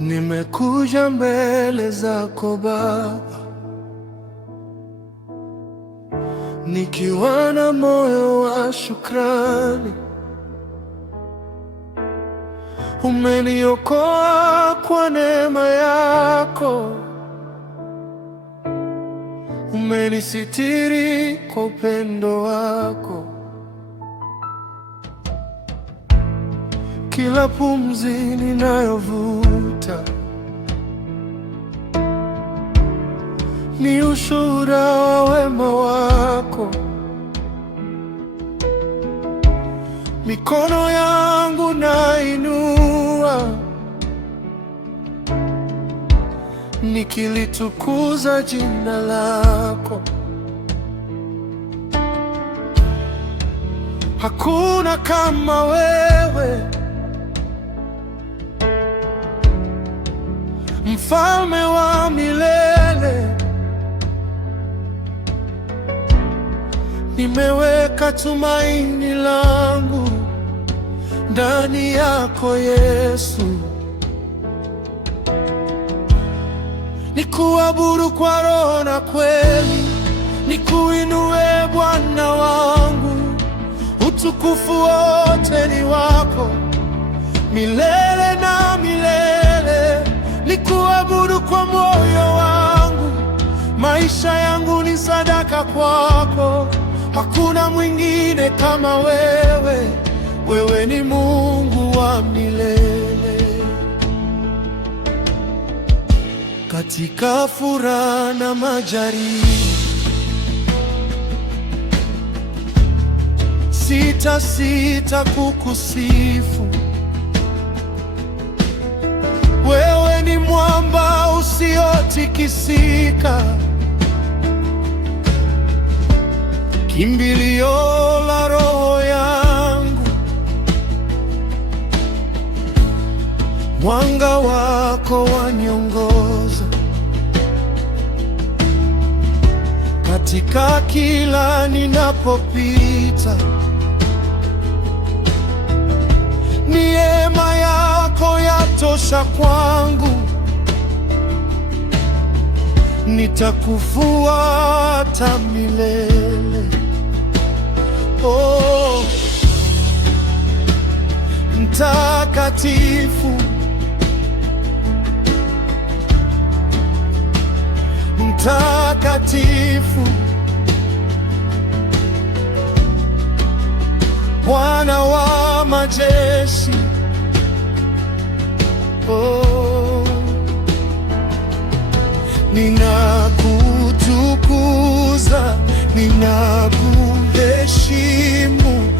Nimekuja mbele zako Baba, nikiwa na moyo wa shukrani. Umeniokoa kwa neema yako, umenisitiri kwa upendo wako. Kila pumzi ninayovuta ni ushuhuda wa wema wako. Mikono yangu nainua, nikilitukuza jina lako. Hakuna kama wewe, Mfalme wa milele. Nimeweka tumaini langu ndani yako Yesu. Nikuabudu kwa roho na kweli, nikuinue Bwana wangu. Utukufu wote ni wako milele na milele. Nikuabudu kwa moyo wangu, maisha yangu ni sadaka kwako. Hakuna mwingine kama wewe, wewe ni Mungu wa milele. Katika furaha na majaribu, sitasita kukusifu. Wewe ni mwamba usiotikisika, kimbilio la roho yangu. Mwanga wako waniongoza katika kila ninapopita. Neema yako yatosha kwangu, nitakufuata milele. Oh, mtakatifu, mtakatifu, Bwana wa majeshi. Oh, ninakutukuza, ninakuheshimu,